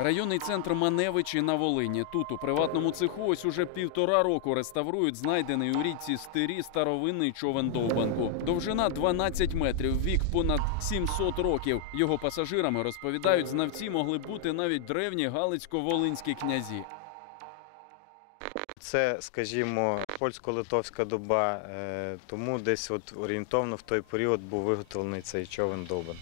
Районний центр Маневичі на Волині. Тут у приватному цеху ось уже півтора року реставрують знайдений у річці стирі старовинний човен довбанку. Довжина 12 метрів, вік понад 700 років. Його пасажирами розповідають, знавці могли бути навіть древні галицько-волинські князі. Це, скажімо, польсько-литовська доба, е, тому десь от орієнтовно в той період був виготовлений цей човен Довбан.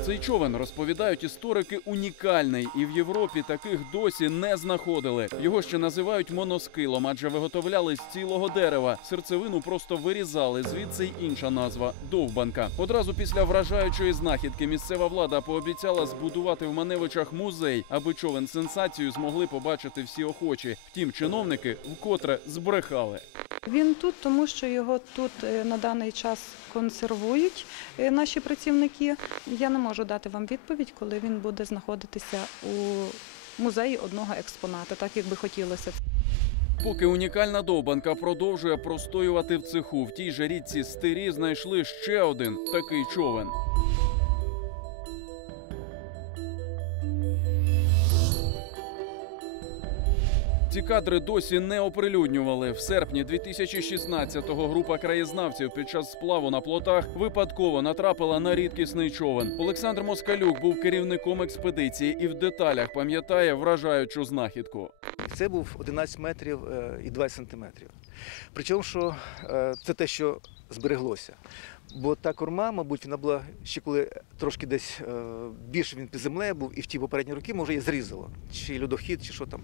Цей човен розповідають історики унікальний, і в Європі таких досі не знаходили. Його ще називають моноскилом, адже виготовляли з цілого дерева. Серцевину просто вирізали. Звідси й інша назва довбанка. Одразу після вражаючої знахідки місцева влада пообіцяла збудувати в Маневичах музей, аби човен сенсацію змогли побачити всі охочі. Втім, чиновники вкотре збрехали. Він тут, тому що його тут е, на даний час консервують е, наші працівники. Я не можу дати вам відповідь, коли він буде знаходитися у музеї одного експоната, так як би хотілося. Поки унікальна довбанка продовжує простоювати в цеху, в тій же річці стирі знайшли ще один такий човен. Ці кадри досі не оприлюднювали. В серпні 2016-го група краєзнавців під час сплаву на плотах випадково натрапила на рідкісний човен. Олександр Москалюк був керівником експедиції і в деталях пам'ятає вражаючу знахідку. Це був 11 метрів е, і 20 сантиметрів. Причому, що е, це те, що збереглося. Бо та корма, мабуть, вона була ще коли трошки десь е, більше він під землею був, і в ті попередні роки, може, її зрізало. Чи льодохід, чи що там.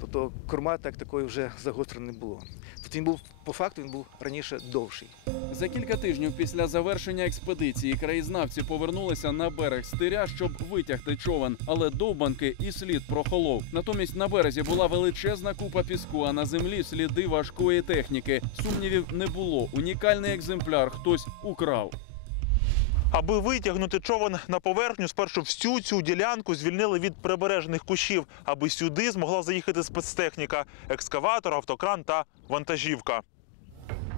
Тобто корма так такої вже загострена не було. Тобто він був, по факту, він був раніше довший. За кілька тижнів після завершення експедиції краєзнавці повернулися на берег стиря, щоб витягти човен, але довбанки і слід прохолов. Натомість на березі була величезна купа піску, а на землі сліди важкої техніки. Сумнівів не було. Унікальний екземпляр хтось украв. Аби витягнути човен на поверхню, спершу всю цю ділянку звільнили від прибережних кущів, аби сюди змогла заїхати спецтехніка, екскаватор, автокран та вантажівка.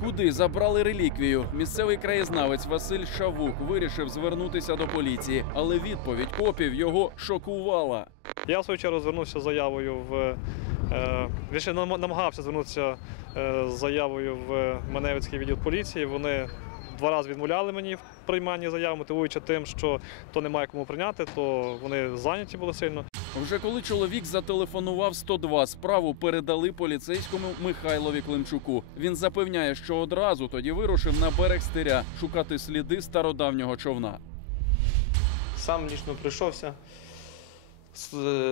Куди забрали реліквію? Місцевий краєзнавець Василь Шавук вирішив звернутися до поліції, але відповідь копів його шокувала. Я в свою чергу звернувся з заявою в е, намагався звернутися е, з заявою в Маневицький відділ поліції. Вони два рази відмовляли мені в прийманні заяв, мотивуючи тим, що то немає кому прийняти, то вони зайняті були сильно. Вже коли чоловік зателефонував 102, справу передали поліцейському Михайлові Климчуку. Він запевняє, що одразу тоді вирушив на берег стиря шукати сліди стародавнього човна. Сам лічно прийшовся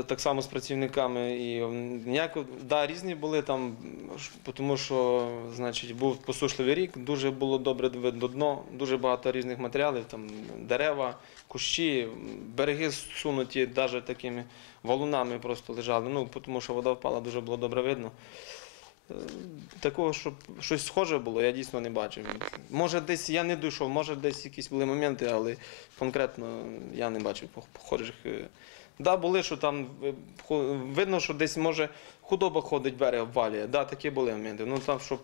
так само з працівниками. І ніяко, да, різні були там, тому що значить, був посушливий рік, дуже було добре видно дно, дуже багато різних матеріалів, там дерева, кущі, береги сунуті навіть такими валунами просто лежали. Ну, тому що вода впала, дуже було добре видно. Такого, щоб щось схоже було, я дійсно не бачив. Може, десь я не дійшов, може, десь якісь були моменти, але конкретно я не бачив пох- похожих. е. Да, були, що там е, видно, що десь може худоба ходить, берег обвалює. Да, такі були моменти. Ну там, щоб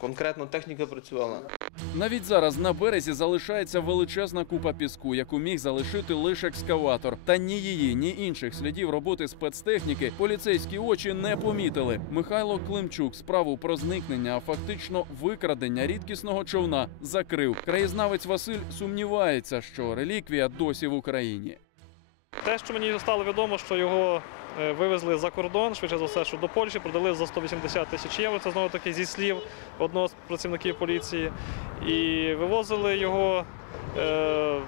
конкретно техніка працювала. Навіть зараз на березі залишається величезна купа піску, яку міг залишити лише екскаватор. Та ні її, ні інших слідів роботи спецтехніки поліцейські очі не помітили. Михайло Климчук справу про зникнення, а фактично викрадення рідкісного човна закрив. Краєзнавець Василь сумнівається, що реліквія досі в Україні. Те, що мені стало відомо, що його вивезли за кордон, швидше за все, що до Польщі, продали за 180 тисяч євро. Це знову таки зі слів одного з працівників поліції. І вивозили його е,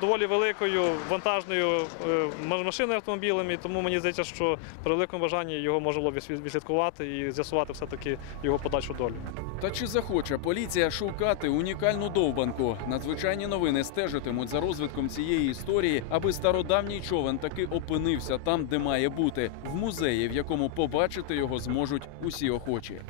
доволі великою вантажною е, машиною. І тому мені здається, що при великому бажанні його можна було відслідкувати і з'ясувати все-таки його подальшу долю. Та чи захоче поліція шукати унікальну довбанку? Надзвичайні новини стежитимуть за розвитком цієї історії, аби стародавній човен таки опинився там, де має бути, в музеї, в якому побачити його зможуть усі охочі.